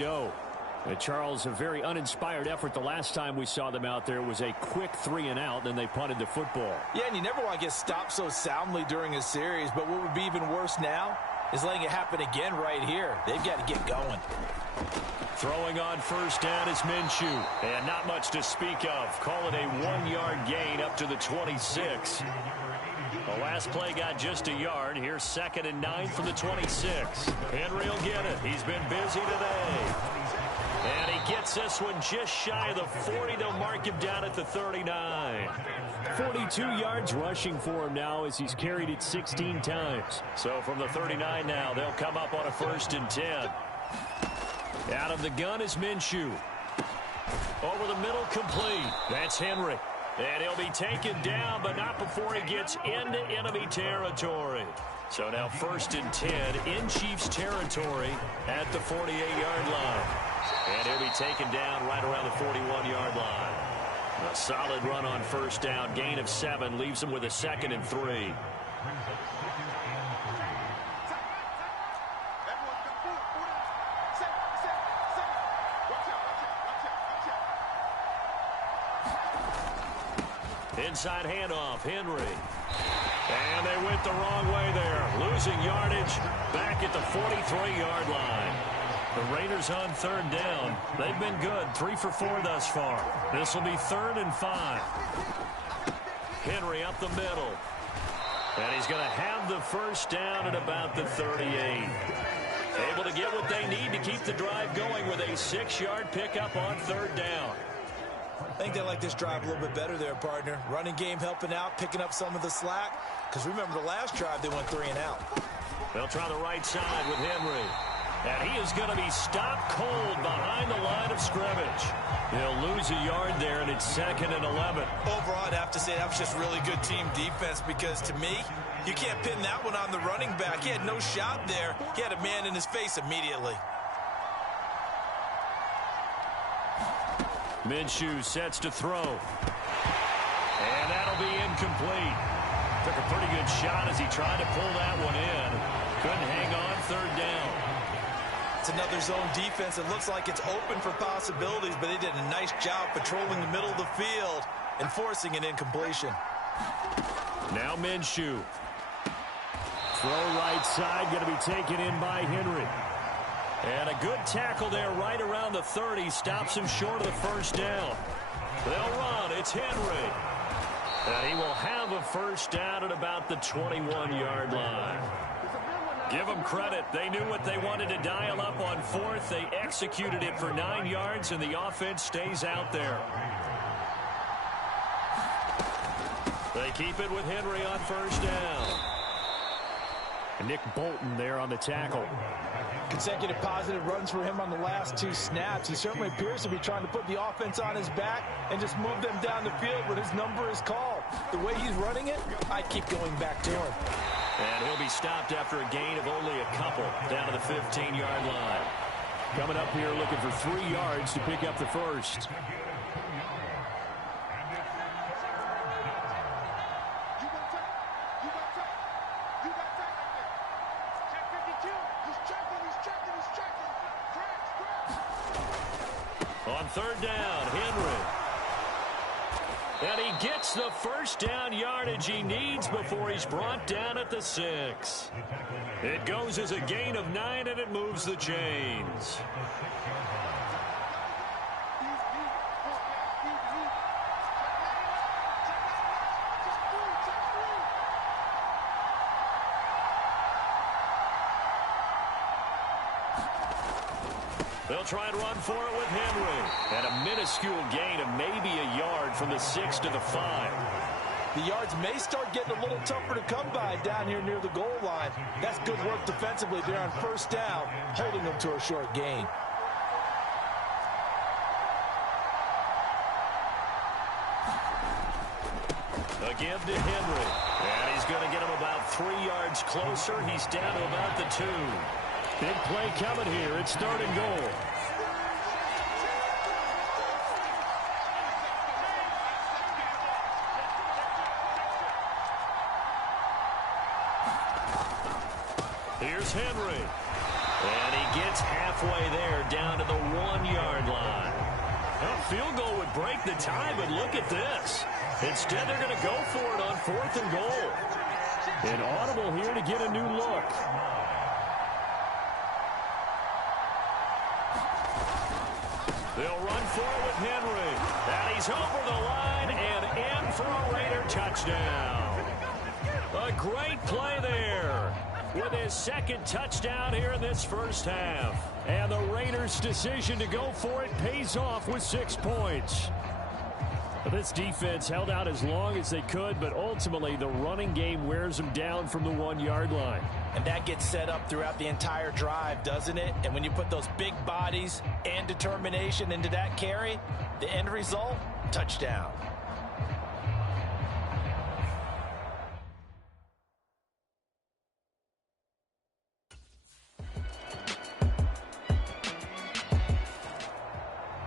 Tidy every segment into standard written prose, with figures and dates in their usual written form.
Go. Charles, a very uninspired effort the last time we saw them out there. It was a quick 3-and-out, then they punted the football. Yeah, and you never want to get stopped so soundly during a series, but what would be even worse now is letting it happen again right here. They've got to get going. Throwing on first down is Minshew. And not much to speak of. Call it a 1-yard gain up to the 26. The last play got just a yard. Here's 2nd and 9 from the 26. Henry will get it. He's been busy today. And he gets this one just shy of the 40. They'll mark him down at the 39. 42 yards rushing for him now as he's carried it 16 times. So from the 39 now, they'll come up on a 1st and 10. Out of the gun is Minshew. Over the middle, complete. That's Henry. And he'll be taken down, but not before he gets into enemy territory. So now 1st and 10 in Chiefs territory at the 48-yard line. And he'll be taken down right around the 41-yard line. A solid run on first down. Gain of 7 leaves him with a 2nd and 3. Inside handoff, Henry. And they went the wrong way there. Losing yardage back at the 43-yard line. The Raiders on 3rd down. They've been good. 3 for 4 thus far. This will be 3rd and 5. Henry up the middle. And he's going to have the first down at about the 38. Able to get what they need to keep the drive going with a 6-yard pickup on 3rd down. I think they like this drive a little bit better there, partner. Running game helping out, picking up some of the slack. Because remember the last drive, they went 3-and-out. They'll try the right side with Henry. And he is going to be stopped cold behind the line of scrimmage. He'll lose a yard there, and it's 2nd and 11. Overall, I'd have to say that was just really good team defense because, to me, you can't pin that one on the running back. He had no shot there. He had a man in his face immediately. Minshew sets to throw. And that'll be incomplete. Took a pretty good shot as he tried to pull that one in. Couldn't hang on 3rd down. It's another zone defense. It looks like it's open for possibilities, but they did a nice job patrolling the middle of the field and forcing an incompletion. Now Minshew. Throw right side, going to be taken in by Henry. And a good tackle there right around the 30. Stops him short of the first down. They'll run. It's Henry. And he will have a first down at about the 21-yard line. Give them credit. They knew what they wanted to dial up on 4th. They executed it for 9 yards, and the offense stays out there. They keep it with Henry on first down. Nick Bolton there on the tackle. Consecutive positive runs for him on the last 2 snaps. He certainly appears to be trying to put the offense on his back and just move them down the field when his number is called. The way he's running it, I keep going back to him. And he'll be stopped after a gain of only a couple down to the 15-yard line. Coming up here looking for 3 yards to pick up the first. On 3rd down, Henry. And he gets the first down yardage he needs before he's brought down at the 6. It goes as a gain of 9, and it moves the chains. They'll try and run for it with Henry. And a minuscule gain of maybe a yard from the 6 to the 5. The yards may start getting a little tougher to come by down here near the goal line. That's good work defensively there on first down, holding them to a short gain. A give to Henry. And he's going to get him about 3 yards closer. He's down to about the 2. Big play coming here. It's 3rd and goal. Here's Henry. And he gets halfway there, down to the 1-yard line. A field goal would break the tie, but look at this. Instead, they're going to go for it on 4th and goal. An audible here to get a new look. They'll run for it with Henry. And he's over the line and in for a Raider touchdown. A great play there with his 2nd touchdown here in this first half. And the Raiders' decision to go for it pays off with 6 points. This defense held out as long as they could, but ultimately the running game wears them down from the 1-yard line. And that gets set up throughout the entire drive, doesn't it? And when you put those big bodies and determination into that carry, the end result, touchdown.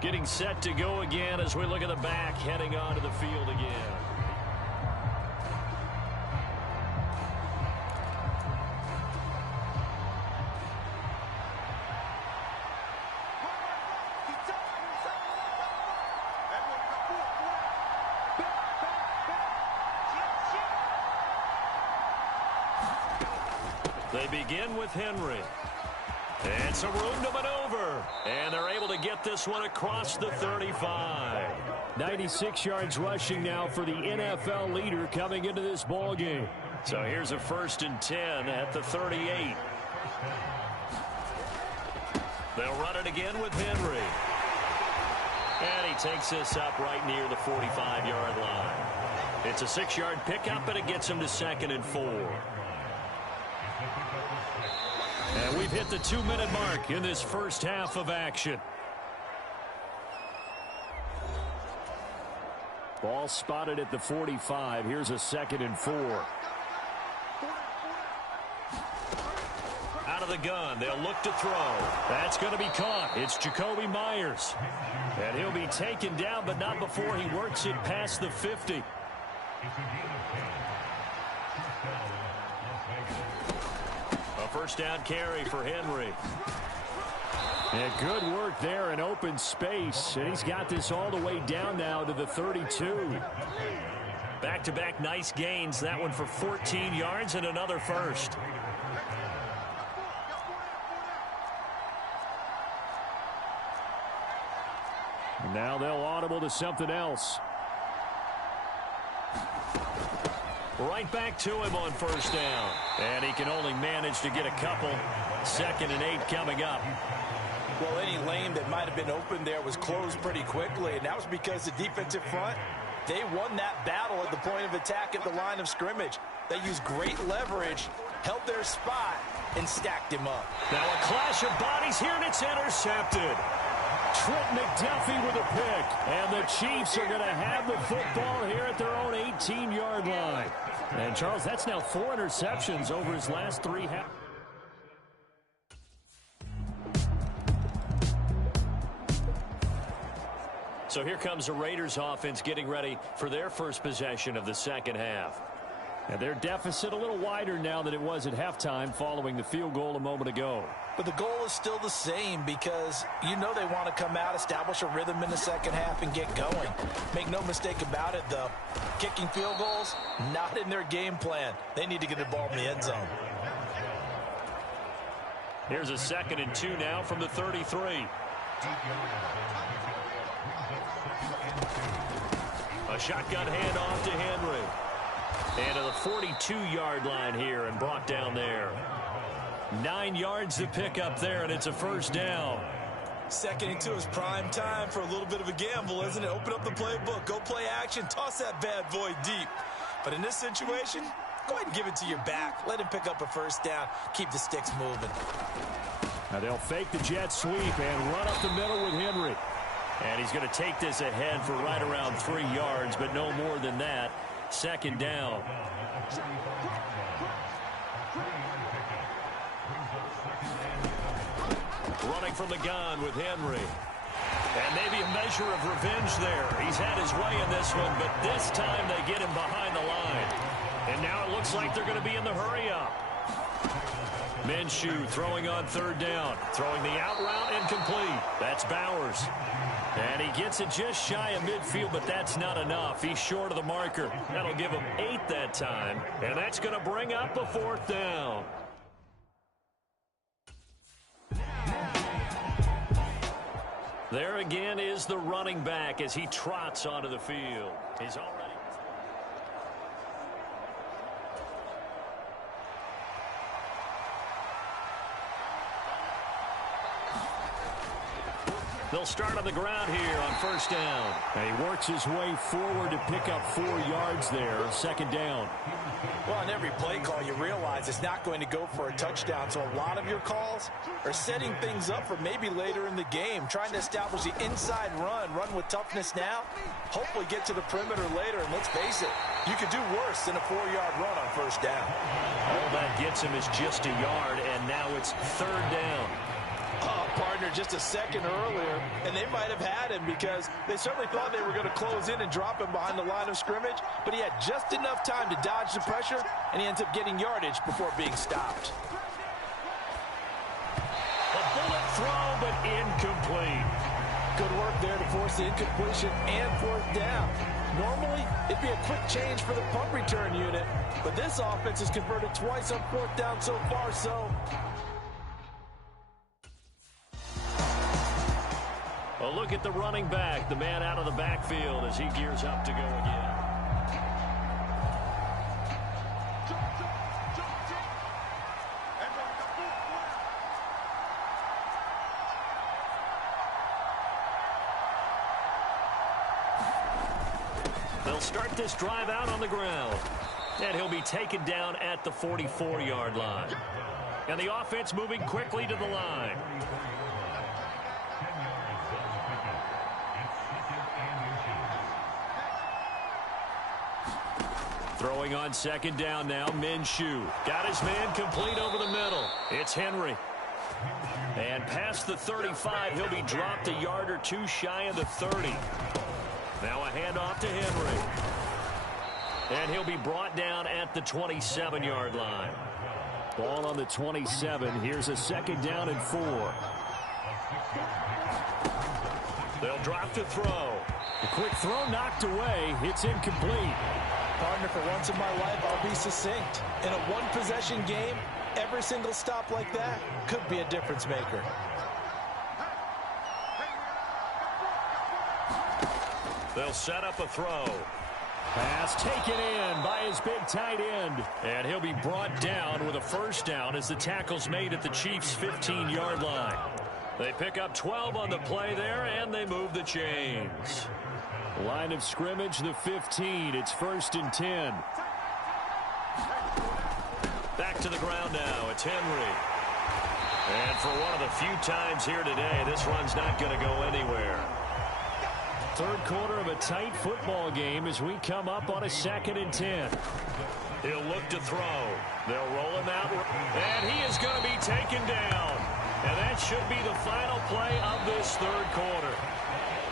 Getting set to go again as we look at the back heading onto the field again. They begin with Henry. And some room to maneuver. And they're able to get this one across the 35. 96 yards rushing now for the NFL leader coming into this ball game. So here's a 1st and 10 at the 38. They'll run it again with Henry. And he takes this up right near the 45-yard line. It's a 6-yard pickup, and it gets him to 2nd and 4. And we've hit the 2-minute mark in this first half of action. Ball spotted at the 45. Here's a 2nd and 4. Out of the gun. They'll look to throw. That's going to be caught. It's Jakobi Meyers. And he'll be taken down, but not before he works it past the 50. First down carry for Henry. And good work there in open space. And he's got this all the way down now to the 32. Back-to-back nice gains. That one for 14 yards and another first. And now they'll audible to something else. Right back to him on first down. And he can only manage to get a couple. 2nd and 8 coming up. Well, any lane that might have been open there was closed pretty quickly, and that was because the defensive front, they won that battle at the point of attack at the line of scrimmage. They used great leverage, held their spot, and stacked him up. Now a clash of bodies here, and it's intercepted. Trent McDuffie with a pick. And the Chiefs are going to have the football here at their own 18-yard line. And, Charles, that's now 4 interceptions over his last 3 halves. So here comes the Raiders offense getting ready for their first possession of the second half. And their deficit a little wider now than it was at halftime following the field goal a moment ago. But the goal is still the same because you know they want to come out, establish a rhythm in the second half, and get going. Make no mistake about it, though. Kicking field goals, not in their game plan. They need to get the ball in the end zone. Here's a 2nd and 2 now from the 33. A shotgun handoff to Henry. And to the 42-yard line here and brought down there. 9 yards to pick up there, and it's a first down. 2nd and 2 is prime time for a little bit of a gamble, isn't it? Open up the playbook, go play action, toss that bad boy deep. But in this situation, go ahead and give it to your back. Let him pick up a first down. Keep the sticks moving. Now they'll fake the jet sweep and run up the middle with Henry. And he's going to take this ahead for right around 3 yards, but no more than that. 2nd down. Running from the gun with Henry. And maybe a measure of revenge there. He's had his way in this one, but this time they get him behind the line. And now it looks like they're going to be in the hurry-up. Minshew throwing on third down. Throwing the out route incomplete. That's Bowers. And he gets it just shy of midfield, but that's not enough. He's short of the marker. That'll give him 8 that time. And that's going to bring up a 4th down. There again is the running back as he trots onto the field. He's already... They'll start on the ground here on first down. And he works his way forward to pick up 4 yards there, 2nd down. Well, on every play call, you realize it's not going to go for a touchdown. So a lot of your calls are setting things up for maybe later in the game, trying to establish the inside run with toughness now, hopefully get to the perimeter later. And let's face it, you could do worse than a 4-yard run on first down. All that gets him is just a yard, and now it's 3rd down. Oh, partner, just a second earlier, and they might have had him because they certainly thought they were going to close in and drop him behind the line of scrimmage, but he had just enough time to dodge the pressure, and he ends up getting yardage before being stopped. A bullet throw, but incomplete. Good work there to force the incompletion and 4th down. Normally, it'd be a quick change for the punt return unit, but this offense has converted twice on 4th down so far, so... A look at the running back, the man out of the backfield as he gears up to go again. They'll start this drive out on the ground. And he'll be taken down at the 44-yard line. And the offense moving quickly to the line. Throwing on 2nd down now, Minshew. Got his man complete over the middle. It's Henry. And past the 35, he'll be dropped a yard or 2 shy of the 30. Now a handoff to Henry. And he'll be brought down at the 27-yard line. Ball on the 27. Here's a 2nd down and 4. They'll drop to throw. A quick throw knocked away. It's incomplete. Partner, for once in my life, I'll be succinct. In a one-possession game, every single stop like that could be a difference maker. They'll set up a throw. Pass taken in by his big tight end. And he'll be brought down with a 1st down as the tackle's made at the Chiefs' 15-yard line. They pick up 12 on the play there, and they move the chains. Line of scrimmage, the 15. It's 1st and 10. Back to the ground now. It's Henry. And for one of the few times here today, this run's not going to go anywhere. 3rd quarter of a tight football game as we come up on a 2nd and 10. He'll look to throw. They'll roll him out. And he is going to be taken down. And that should be the final play of this 3rd quarter.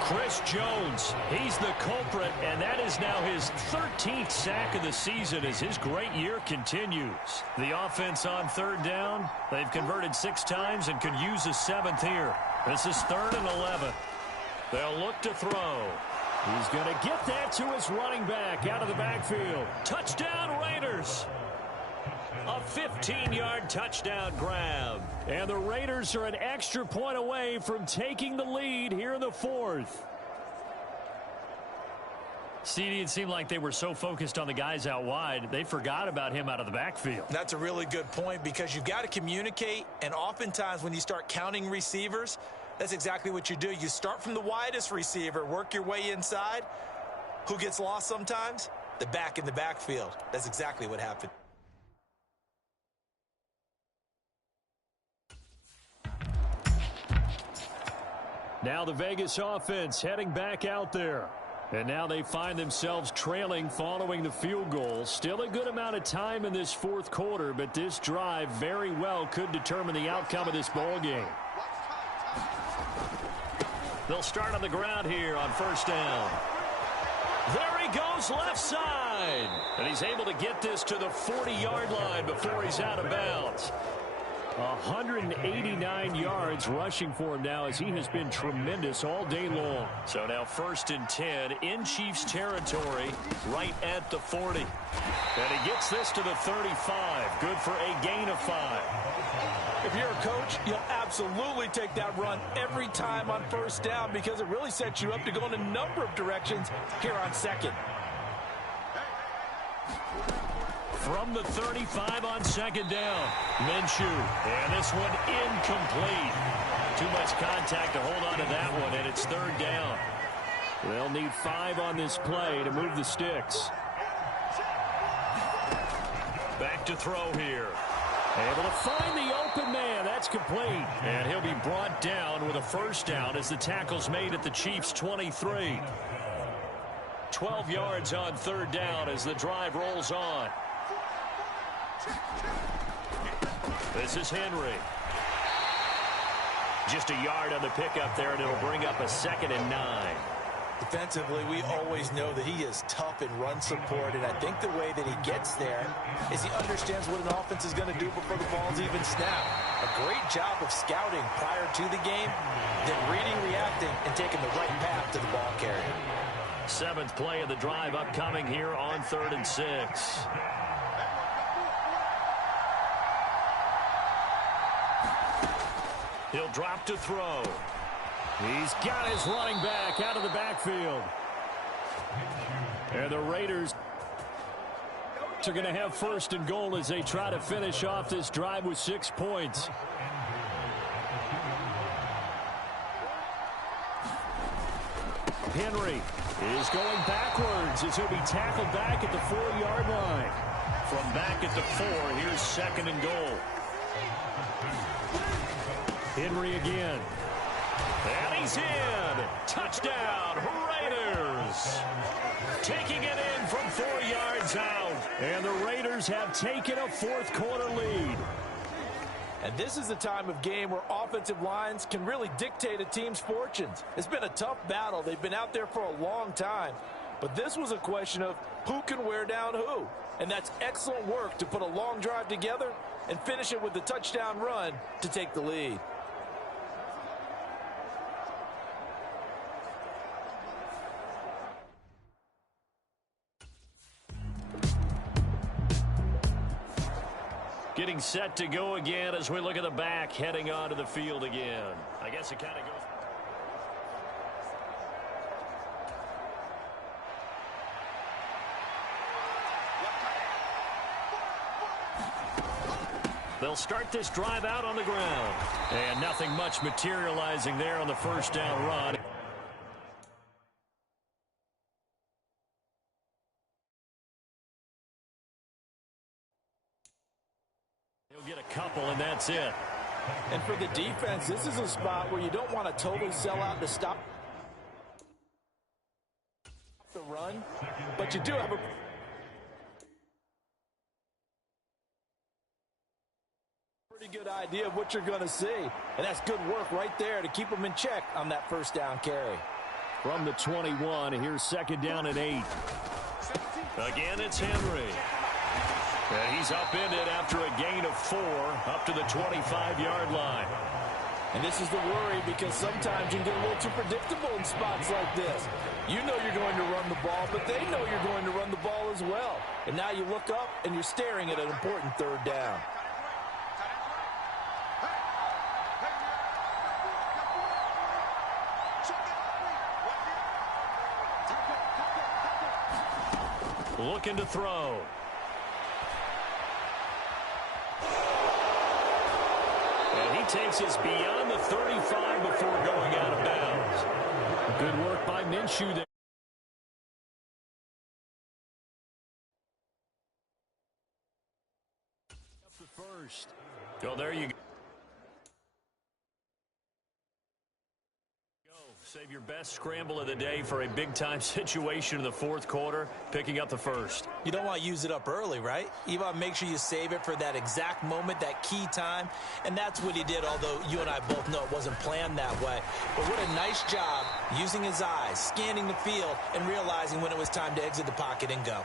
Chris Jones, he's the culprit, and that is now his 13th sack of the season as his great year continues. The offense on 3rd down, they've converted 6 times and could use a 7th here. This is 3rd and 11. They'll look to throw. He's going to get that to his running back out of the backfield. Touchdown, Raiders! A 15-yard touchdown grab. And the Raiders are an extra point away from taking the lead here in the 4th. CD, it seemed like they were so focused on the guys out wide, they forgot about him out of the backfield. That's a really good point because you've got to communicate, and oftentimes when you start counting receivers, that's exactly what you do. You start from the widest receiver, work your way inside. Who gets lost sometimes? The back in the backfield. That's exactly what happened. Now the Vegas offense heading back out there. And now they find themselves trailing following the field goal. Still a good amount of time in this 4th quarter, but this drive very well could determine the outcome of this ball game. They'll start on the ground here on 1st down. There he goes left side. And he's able to get this to the 40-yard line before he's out of bounds. 189 yards rushing for him now as he has been tremendous all day long. So now 1st and 10 in Chiefs territory right at the 40. And he gets this to the 35. Good for a gain of 5. If you're a coach, you'll absolutely take that run every time on 1st down because it really sets you up to go in a number of directions here on 2nd. From the 35 on 2nd down, Minshew. And this one incomplete. Too much contact to hold on to that one, and it's 3rd down. They'll need 5 on this play to move the sticks. Back to throw here. Able to find the open man. That's complete. And he'll be brought down with a 1st down as the tackle's made at the Chiefs' 23. 12 yards on 3rd down as the drive rolls on. This is Henry. Just a yard on the pickup there, and it'll bring up a 2nd and 9. Defensively, we always know that he is tough in run support, and I think the way that he gets there is he understands what an offense is going to do before the ball's even snapped. A great job of scouting prior to the game, then reading, reacting, and taking the right path to the ball carrier. 7th play of the drive upcoming here on 3rd and 6. He'll drop to throw. He's got his running back out of the backfield. And the Raiders are going to have 1st and goal as they try to finish off this drive with 6 points. Henry is going backwards as he'll be tackled back at the 4-yard line. From back at the 4, here's 2nd and goal. Henry again. And he's in. Touchdown, Raiders. Taking it in from 4 yards out. And the Raiders have taken a 4th quarter lead. And this is the time of game where offensive lines can really dictate a team's fortunes. It's been a tough battle. They've been out there for a long time. But this was a question of who can wear down who. And that's excellent work to put a long drive together and finish it with the touchdown run to take the lead. Getting set to go again as we look at the back, heading onto the field again. I guess it kind of goes. They'll start this drive out on the ground. And nothing much materializing there on the 1st down run. He'll get a couple, and that's it. And for the defense, this is a spot where you don't want to totally sell out to stop the run, but you do have a pretty good idea of what you're going to see. And that's good work right there to keep them in check on that 1st down carry. From the 21, here's 2nd down and 8. Again, it's Henry. And he's upended after a gain of 4 up to the 25-yard line. And this is the worry because sometimes you can get a little too predictable in spots like this. You know you're going to run the ball, but they know you're going to run the ball as well. And now you look up and you're staring at an important 3rd down. Looking to throw. And he takes us beyond the 35 before going out of bounds. Good work by Minshew there. Up the first. Well, there you go. Save your best scramble of the day for a big-time situation in the 4th quarter, picking up the 1st. You don't want to use it up early, right? You want to make sure you save it for that exact moment, that key time, and that's what he did, although you and I both know it wasn't planned that way. But what a nice job using his eyes, scanning the field, and realizing when it was time to exit the pocket and go.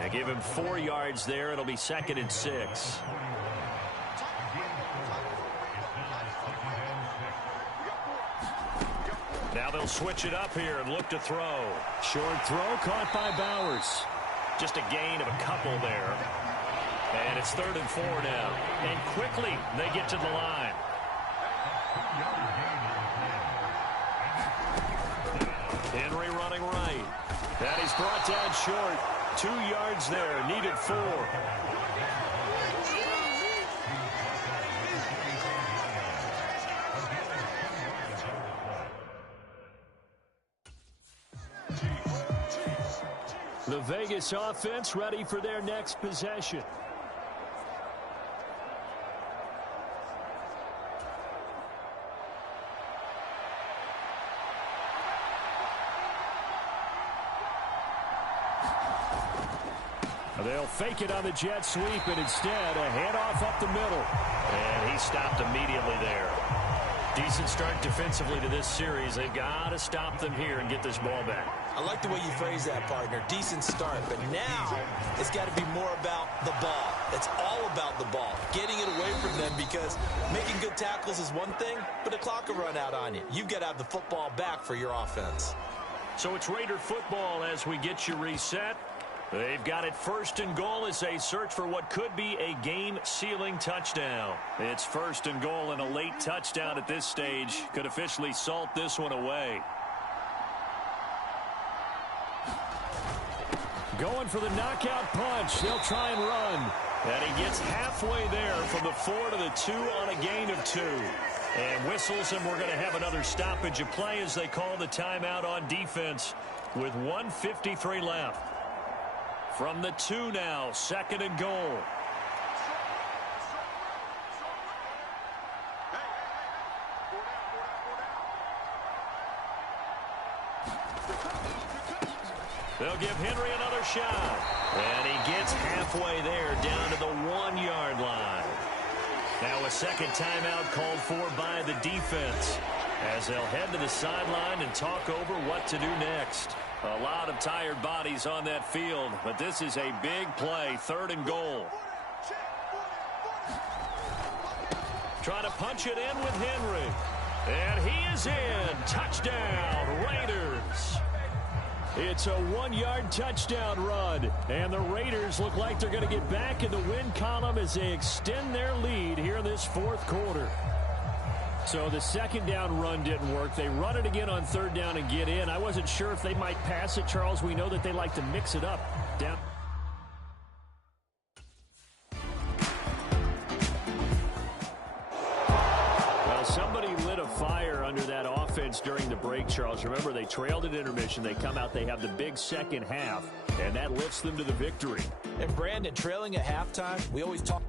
And give him 4 yards there. It'll be 2nd and 6. Now they'll switch it up here and look to throw. Short throw caught by Bowers. Just a gain of a couple there. And it's 3rd and 4 now. And quickly they get to the line. Henry running right. And he's brought down short. 2 yards there. Needed 4. The Vegas offense ready for their next possession. They'll fake it on the jet sweep, and instead a handoff up the middle. And he stopped immediately there. Decent start defensively to this series. They've got to stop them here and get this ball back. I like the way you phrase that, partner. Decent start, but now it's got to be more about the ball. It's all about the ball, getting it away from them, because making good tackles is one thing, but the clock will run out on you. You've got to have the football back for your offense. So it's Raider football as we get you reset. They've got it 1st and goal as they search for what could be a game-sealing touchdown. It's 1st and goal, and a late touchdown at this stage could officially salt this one away. Going for the knockout punch. They'll try and run. And he gets halfway there from the 4 to the 2 on a gain of 2. And whistles, and we're going to have another stoppage of play as they call the timeout on defense with 1:53 left. From the 2 now, 2nd and goal. They'll give Henry another shot. And he gets halfway there down to the 1-yard line. Now a second timeout called for by the defense as they'll head to the sideline and talk over what to do next. A lot of tired bodies on that field, but this is a big play, 3rd and goal. Trying to punch it in with Henry. And he is in. Touchdown, Raiders. It's a 1-yard touchdown run, and the Raiders look like they're going to get back in the win column as they extend their lead here in this 4th quarter. So the 2nd down run didn't work. They run it again on 3rd down and get in. I wasn't sure if they might pass it, Charles. We know that they like to mix it up. Down. Well, somebody lit a fire under that offense during the break, Charles. Remember, they trailed at intermission. They come out, they have the big second half, and that lifts them to the victory. And Brandon, trailing at halftime, we always talk